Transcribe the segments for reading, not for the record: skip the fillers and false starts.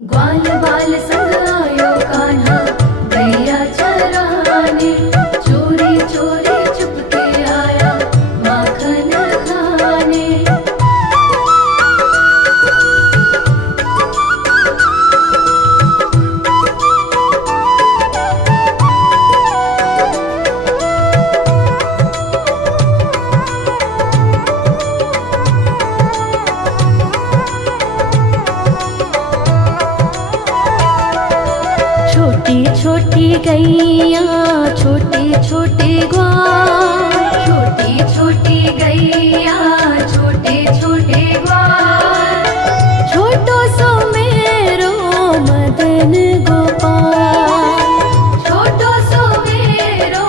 ग्वाल बाल संग आयो कान्हा गैया चराने, चोरी चोरी चुपके आया माखन खाने। छोटी छोटी गैया छोटे छोटे ग्वाल, छोटी छोटी गैया छोटे छोटे ग्वाल, छोटो सो मेरो मदन गोपाल, छोटो सो मेरो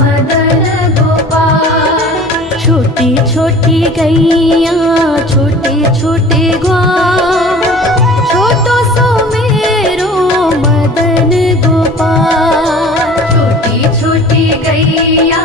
मदन गोपाल। छोटी छोटी गैया छोटे छोटे ग्वाल, छोटो सो मेरो मदन गोपाल। छोटी छोटी गैया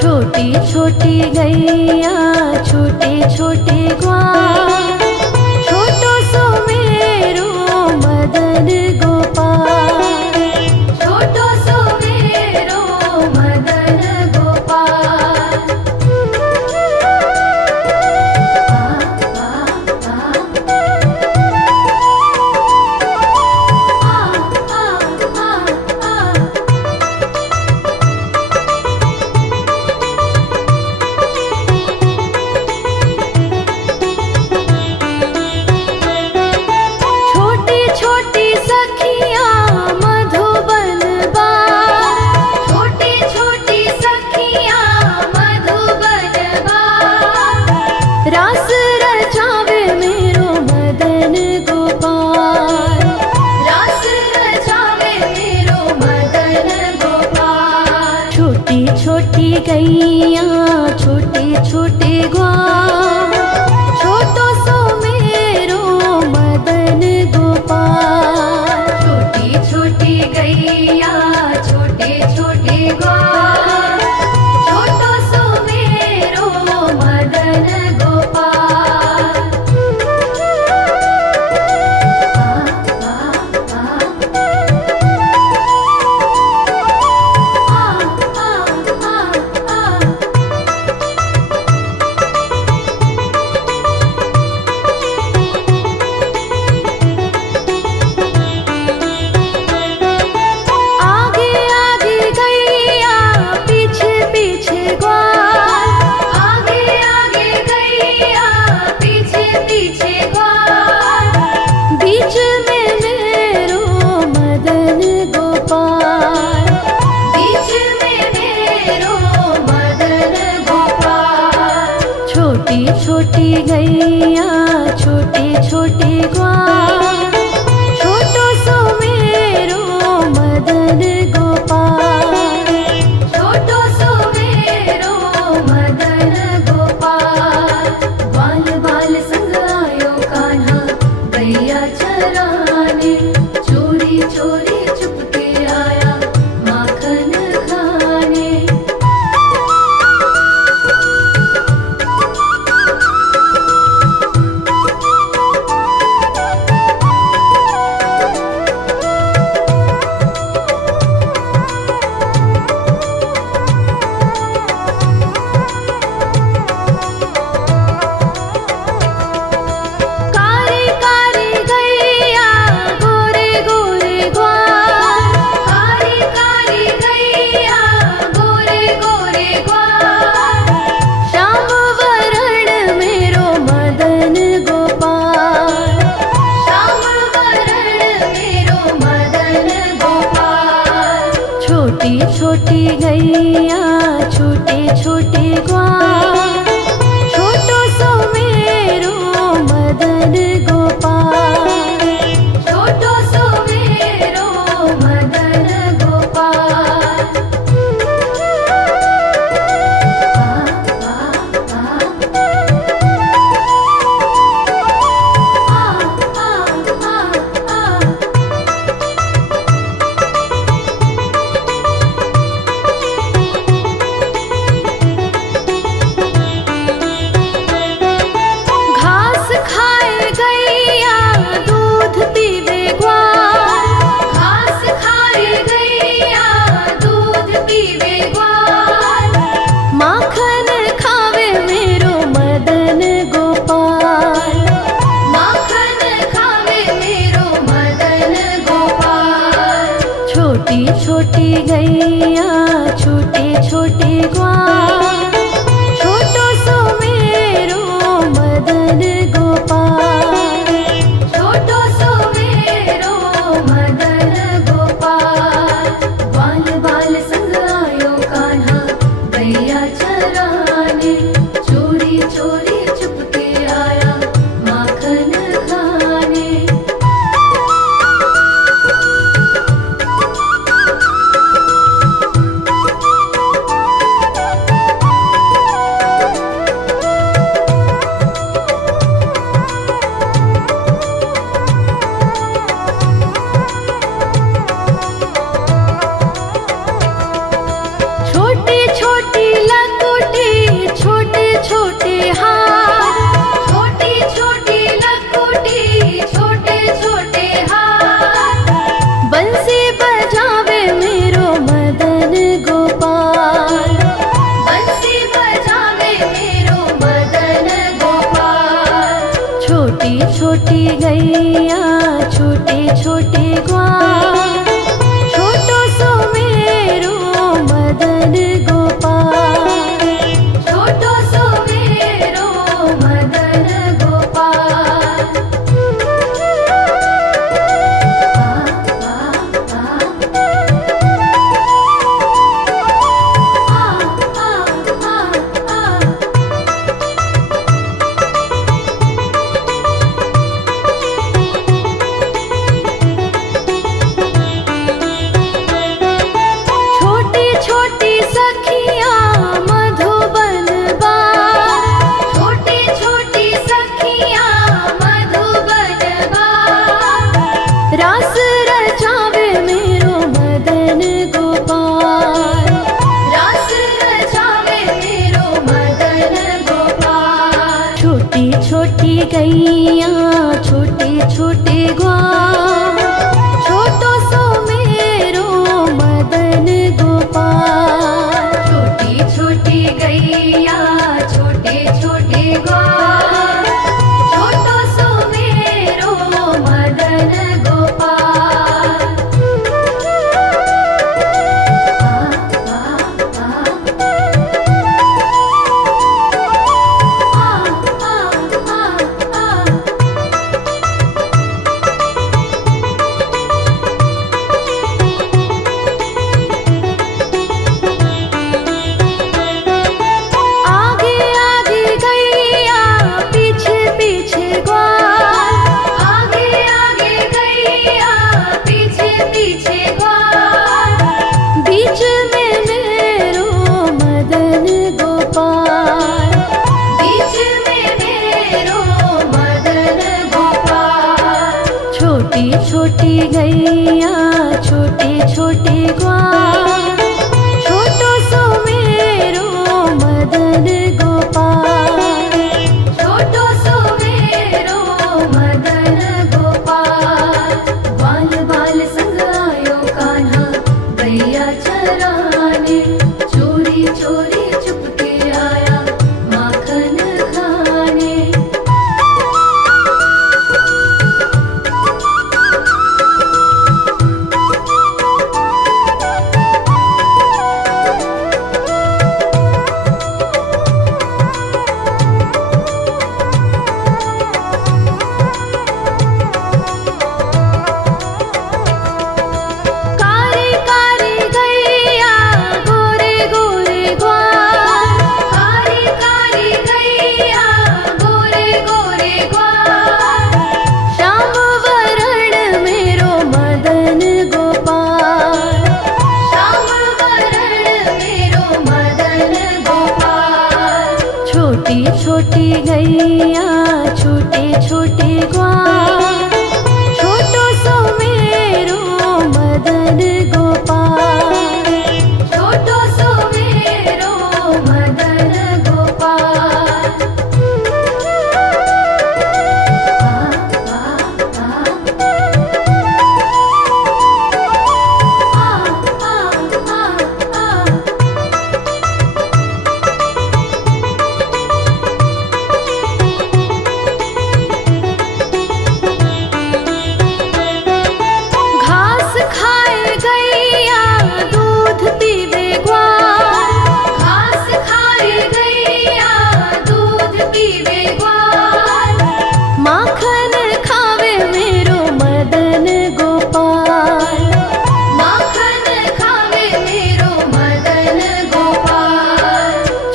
छोटी छोटी गैया छोटे छोटे ग्वाल, छोटो सो मेरो मदन गोपाल, छोटो सो मेरो मदन गोपाल। छोटी छोटी सखियाँ मधुबन बार, छोटी छोटी सखियाँ मधुबन बार, रास रचावे मेरो मदन गोपाल, रास रचावे मेरो मदन गोपाल। छोटी छोटी गैया छोटे छोटे ग्वाल, छोटो सो मेरो मदन गोपाल। छोटी छोटी गैया छोटे छोटे ग्वाल, छोटो सो मेरो मदन गोपाल। आगे आगे गैया पीछे पीछे ग्वाल, आगे आगे गैया पीछे पीछे ग्वाल, बीच में मेरो मदन गोपाल, बीच में मेरो मदन गोपाल। छोटी छोटी गैया छोटे छोटे ग्वाल, छोटो सो मेरो मदन गोपाल, छोटो सो मेरो मदन गोपाल। बाल बाल संग आयो कान्हा गैया चराने, चोरी चोरी चुपके आया माखन खाने।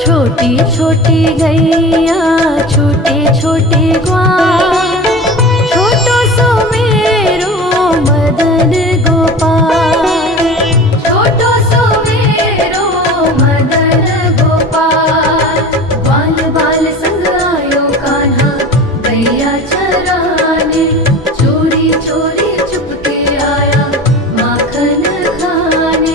छोटी छोटी गैया छोटे छोटे ग्वाल, छोटो सो मेरो मदन गोपाल, छोटो सो मेरो मदन गोपाल। ग्वाल बाल संग आयो कान्हा गैया चराने, चोरी चोरी चुपके आया माखन खाने।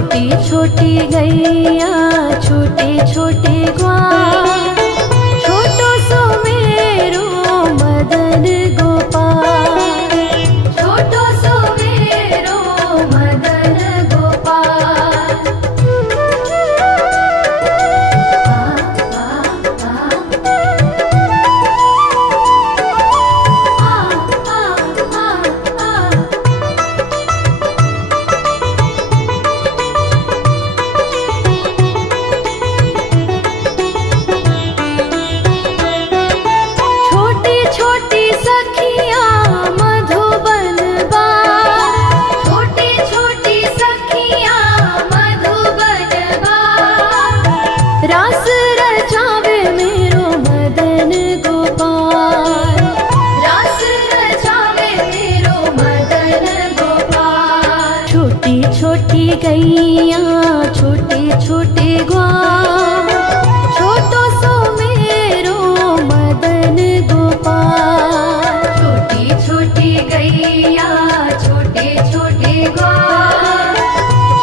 छोटी छोटी गैया छोटे छोटे ग्वाल, छोटो सो मेरो मदन गोपाल, छोटो सो मेरो मदन गोपाल। छोटी छोटी सखियाँ मधुबन बार, छोटी छोटी सखियाँ मधुबन बार, रास रचावे मेरो मदन गोपाल, रास रचावे मेरो मदन गोपाल। छोटी छोटी गैया छोटे छोटे ग्वाल, छोटो सो मेरो मदन गोपाल, छोटी छोटी गैया छोटे छोटे ग्वाल,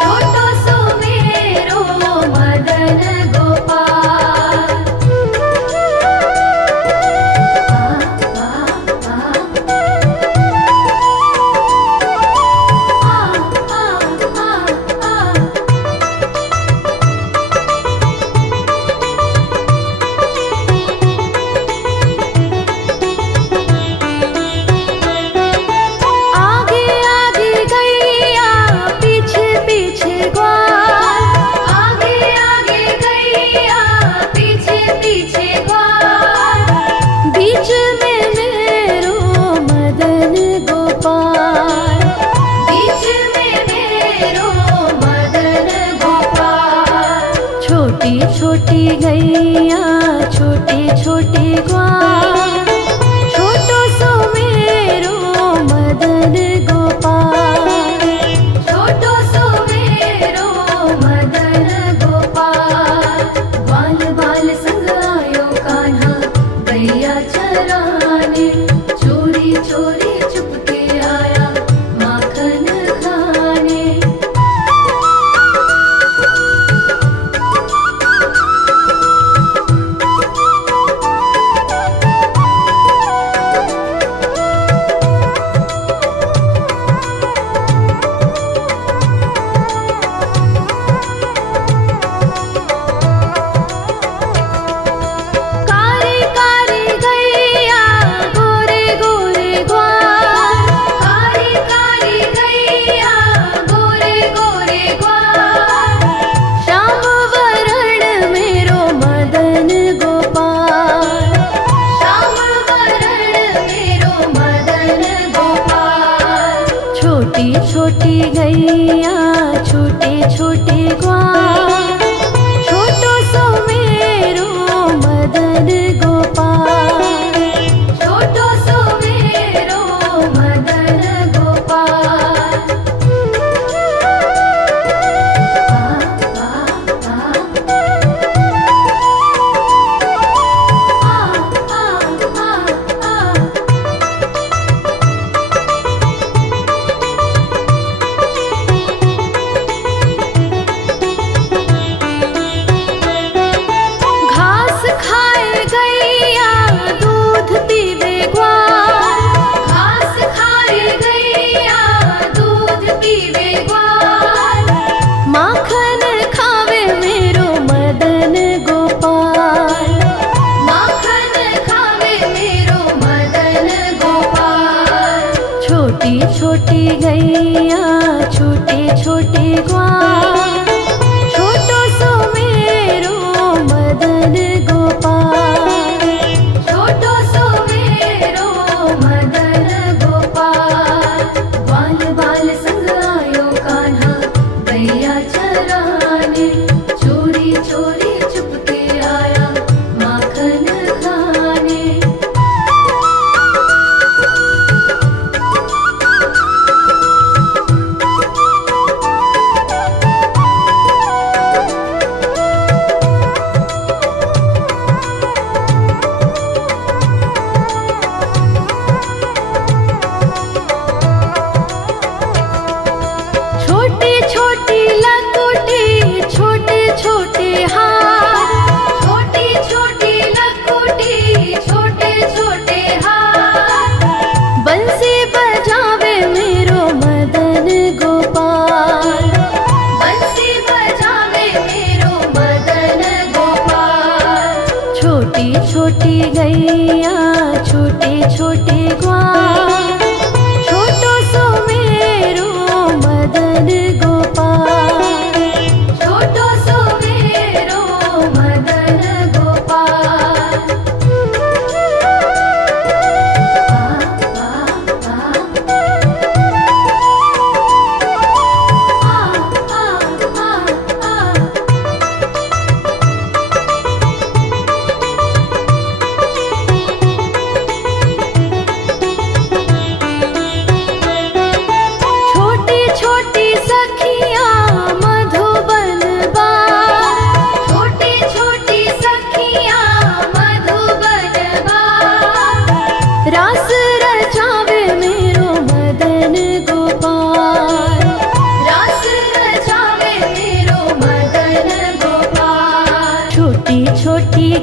छोटो सो मेरो मदन गोपाल। आगे आगे गैया पीछे पीछे ग्वाल, आगे आगे गैया पीछे पीछे ग्वाल, बीच में मेरो मदन गोपाल, बीच में मेरो मदन गोपाल। छोटी छोटी गैया छोटे छोटे ग्वाल, छोटो सो मेरो मदन गोपाल, छोटो सो मेरो मदन गोपाल। बाल बाल संग आयो कान्हा गैया चराने, चोरी चोरी चुपके आया माखन खाने।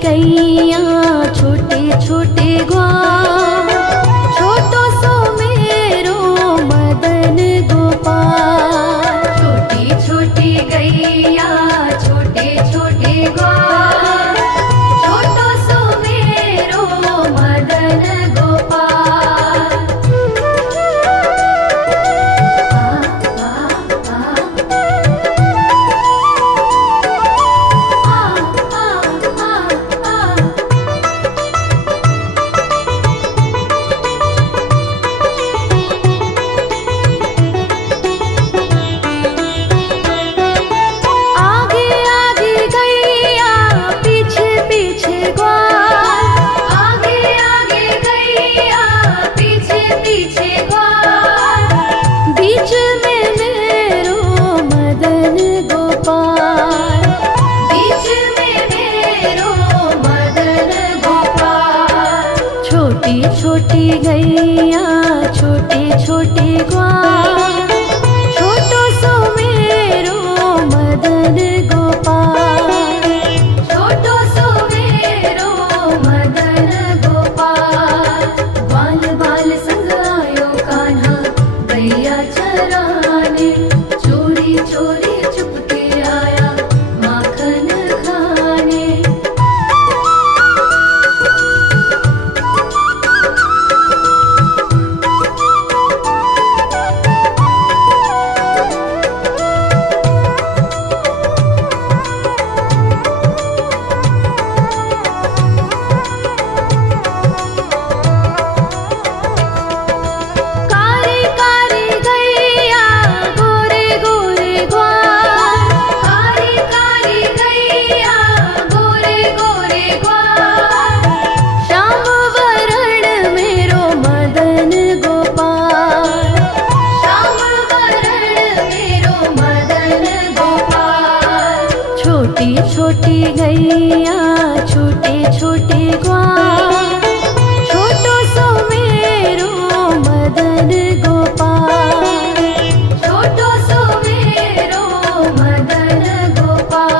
गैया छोटे छोटे ग्वाल, छोटो सो मेरो मदन गोपाल। छोटी छोटी गैया छोटे छोटे ग्वाल, छोटो सो मेरो मदन गोपाल। आगे आगे गैया पीछे पीछे ग्वाल, आगे आगे गैया पीछे पीछे ग्वाल। बीच में मेरो मदन गोपाल, बीच में मेरो मदन गोपाल। छोटी छोटी गैया छोटे छोटे ग्वाल, छोटो सो मेरो मदन गोपाल। छोटो सो मेरो मदन गोपाल। बाल बाल संग आयो कान्हा गैया चराने, चोरी चोरी चुपके आया माखन खाने। कारी कारी गैया गोरे गोरे ग्वाल, कारी कारी गैया गोरे गोरे ग्वाल। श्याम वरण मेरो मदन गोपाल, श्याम वरण मेरो मदन गोपाल। छोटी छोटी गैया छोटे छोटे ग्वाल, छोटो सो मेरो मदन गोपाल। छोटो सो मेरो मदन गोपाल।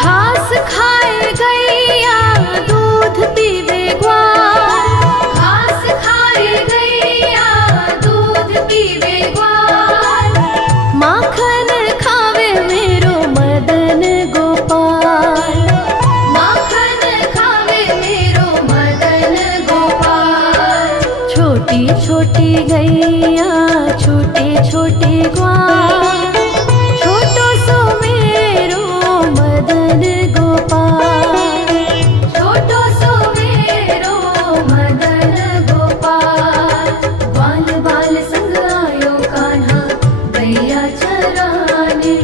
घास खाए गैया दूध पीवे ग्वाल, घास खाए गैया दूध पीवे ग्वाल। माखन खावे मेरो मदन गोपाल, माखन खावे मेरो मदन गोपाल। छोटी छोटी गैया छोटे छोटे ग्वाल, छोटो सो मेरो मदन गोपाल। छोटो सो मेरो मदन गोपाल। बाल बाल संग आयो कान्हा गैया चराने,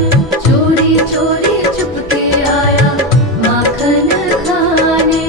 चोरी चोरी चुपके आया माखन खाने।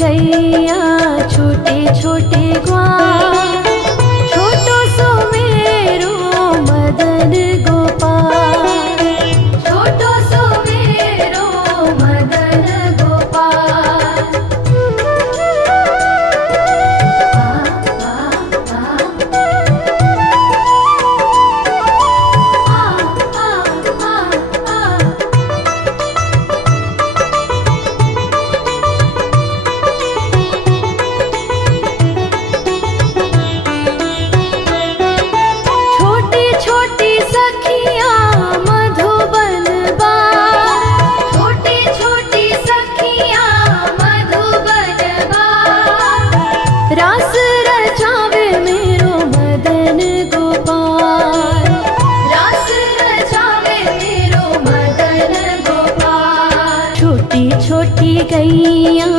गैया छोटे छोटे ग्वाल, छोटो सो मेरो मदन गोपाल, छोटो सो मेरो मदन गोपाल। छोटी छोटी सखियाँ मधुबन बार, छोटी छोटी सखियाँ मधुबन बार, रास रचावे मेरो मदन गोपाल, रास रचावे मेरो मदन गोपाल। छोटी छोटी गैया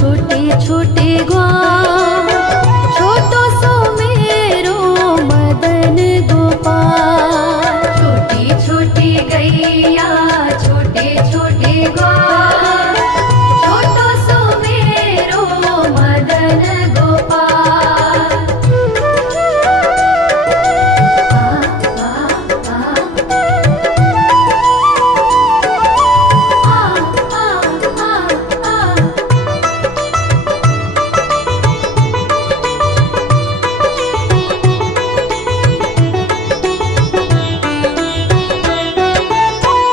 छोटे छोटे ग्वाल, छोटो सो मेरो मदन गोपाल। छोटी छोटी गैया छोटे छोटे ग्वाल, छोटो सो मेरो मदन गोपाल।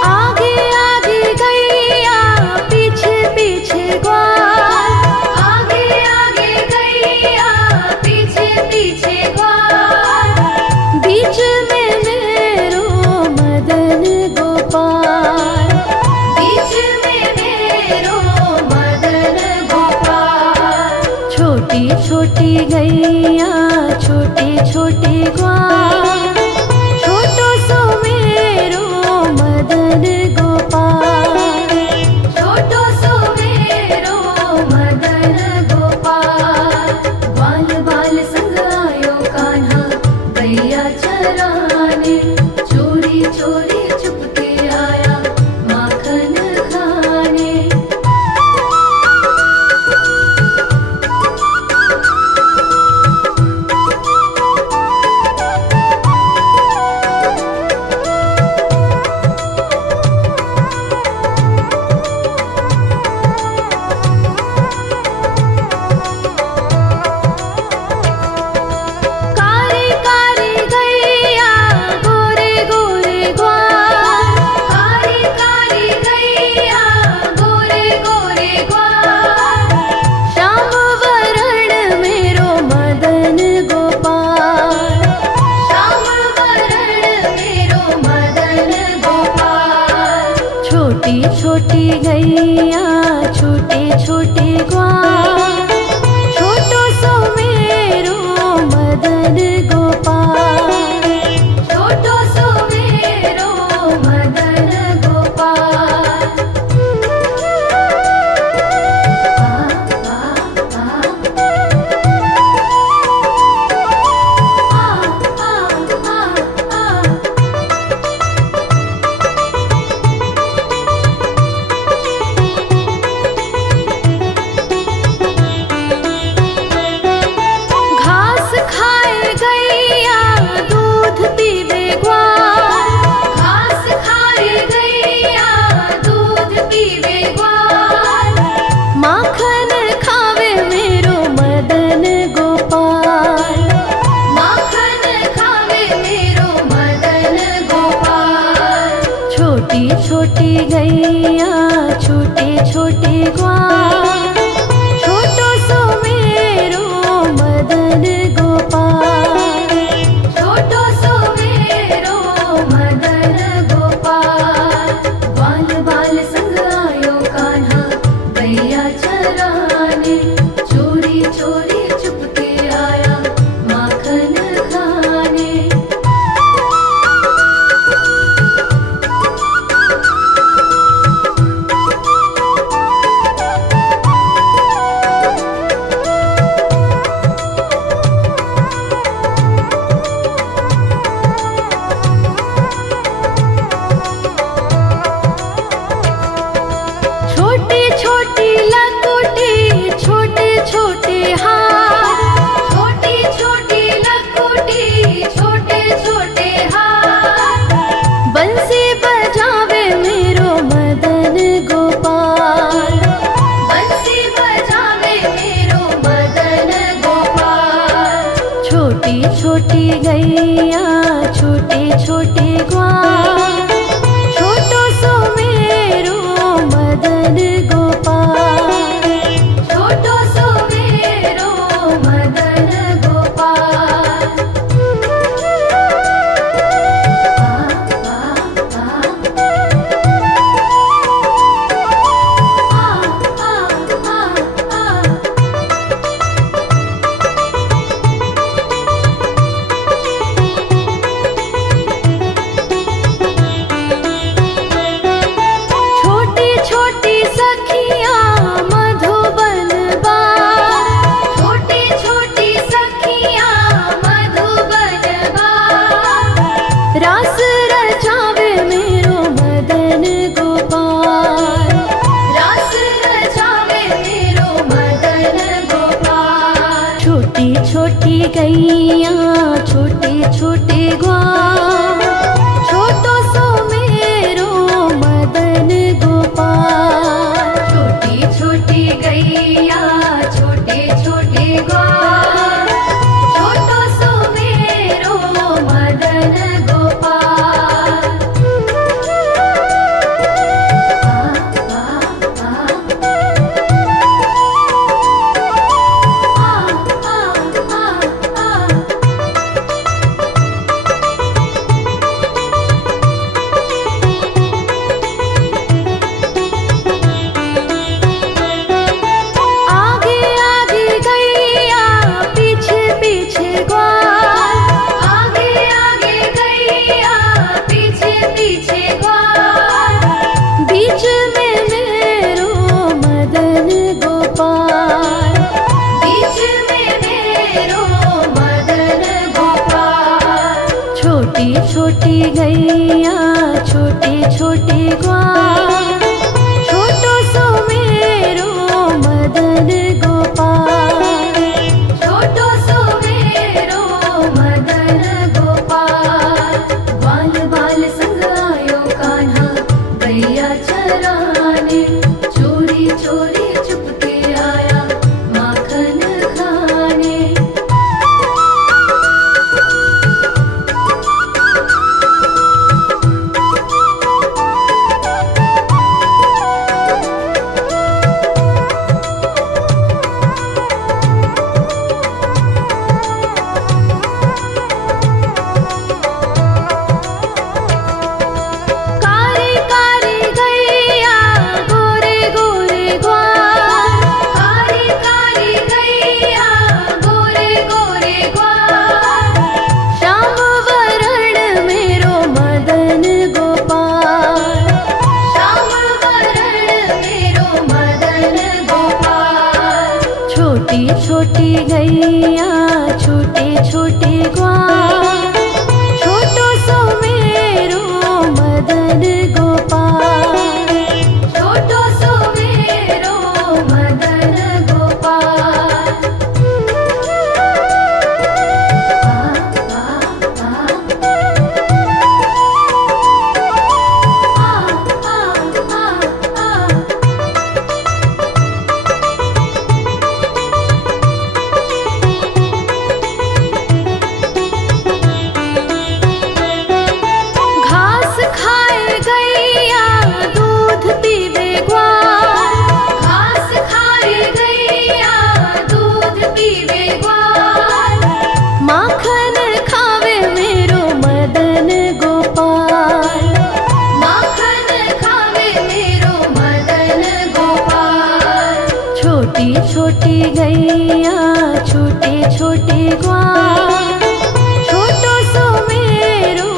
आगे आगे गैया पीछे पीछे ग्वाल, आगे आगे गैया पीछे पीछे ग्वाल, बीच में मेरो मदन गोपाल, बीच में मेरो मदन गोपाल। छोटी छोटी गैया छोटे छोटे ग्वाल, छोटो सो मेरो मदन गोपाल, छोटो सो मेरो मदन गोपाल। बाल बाल संग आयो कान्हा गैया चराने, चोरी चोरी चुपके आया माखन खाने। गैया छोटे छोटे ग्वाल, छोटो सो मेरो मदन गोपाल। छोटी छोटी गैया छोटे छोटे ग्वाल, छोटो सो मेरो मदन गोपाल। आगे आगे गैया पीछे पीछे ग्वाल, आगे आगे गैया पीछे पीछे ग्वाल। बीच में मेरो मदन गोपाल, बीच में मेरो मदन गोपाल। छोटी छोटी गैया छोटे छोटे ग्वाल, छोटो सो मेरो मदन गोपाल। छोटो सो मेरो मदन गोपाल। बाल बाल संग आयो कान्हा गैया चराने, चोरी चोरी चुपके आया माखन खाने। कारी कारी गैया गोरे गोरे ग्वाल, कारी कारी गैया गोरे गोरे ग्वाल। श्याम वरण मेरो मदन गोपाल, श्याम वरण मेरो मदन गोपाल। छोटी छोटी गैया छोटे छोटे ग्वाल, छोटो सो मेरो मदन गोपाल। छोटो सो मेरो मदन गोपाल। घास खाए गैया दूध पीवे ग्वाल, घास खाए गैया दूध पीवे ग्वाल। माखन खावे मेरो मदन गोपाल, माखन खावे मेरो मदन गोपाल। छोटी छोटी गैया छोटे छोटे ग्वाल, छोटो सो मेरो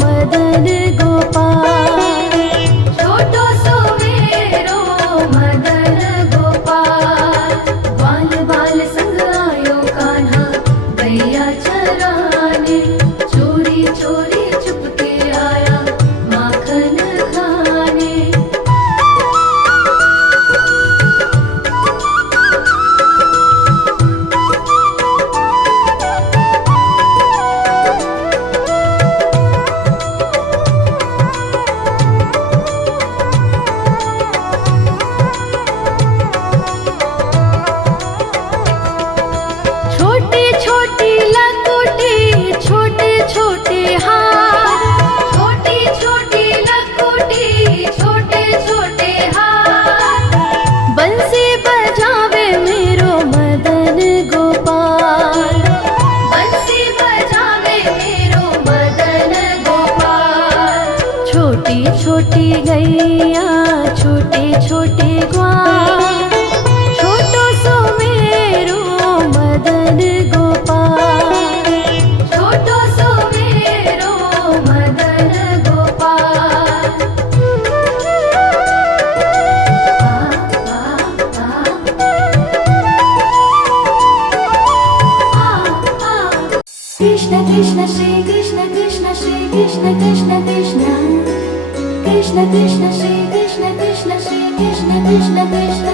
मदन गोपाल। छोटो सो मेरो मदन गोपाल। बाल बाल संग आयो कान्हा गैया चराने, चोरी चोरी चुपके आया माखन खाने। छोटी छोटी लकुटी छोटे छोटे हाथ, छोटी छोटी लकुटी छोटे छोटे हाथ। बंसी बजावे मेरो मदन गोपाल, बंसी बजावे मेरो मदन गोपाल। छोटी छोटी गैया छोटे छोटे ग्वाल, छोटो सो मेरो मदन गोपाल। छोटो सो मेरो मदन गोपाल। कृष्ण कृष्ण श्री कृष्ण कृष्ण श्री कृष्ण कृष्ण कृष्ण कृष्ण कृष्ण श्री कृष्ण कृष्ण श्री कृष्ण कृष्ण कृष्ण।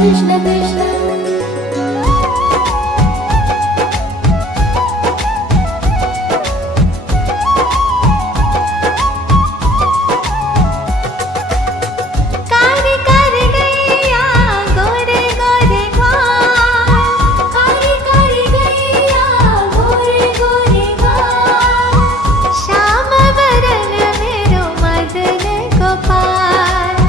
कृष्ण कृष्ण कारी कारी गैया गोरे गोरे ग्वाल कारी कारी गैया गोरे गोरे ग्वाल श्याम वरण मेरो मदन गोपाल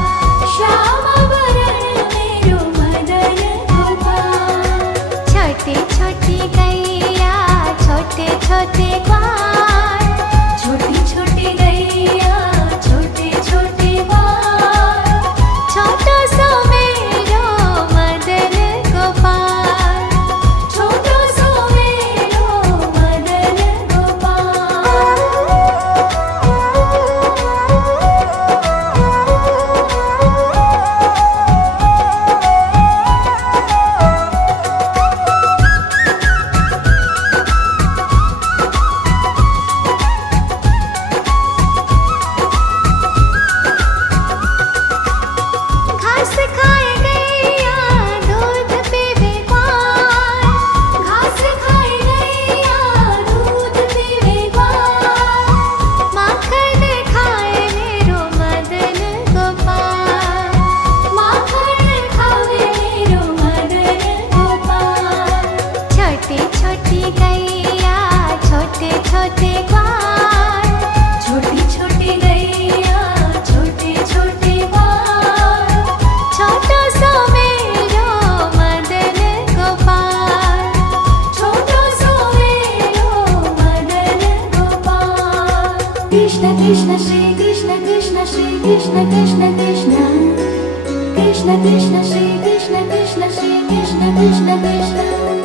श्याम वरण मेरो मदन गोपाल छोटी छोटी गैया छोटे छोटे ग्वाल छोटी छोटी गैया छोटे छोटे ग्वाल छोटो सो मेरो मदन गोपाल छोटो सो मेरो मदन गोपाल घास खाए गैया दूध पीवे ग्वाल घास खाए गैया दूध पीवे ग्वाल माखन खाए मेरो मदन गोपाल माखन खावे मेरो मदन गोपाल छोटी छोटी गैया छोटे छोटे ग्वाल छोटी छोटी गैया छोटे छोटे ग्वाल छोटो सो मेरो मदन गोपाल छोटो सो मेरो मदन गोपाल कृष्ण कृष्ण श्री कृष्ण कृष्ण श्री कृष्ण कृष्ण कृष्ण कृष्ण कृष्ण श्री कृष्ण कृष्ण श्री कृष्ण कृष्ण कृष्ण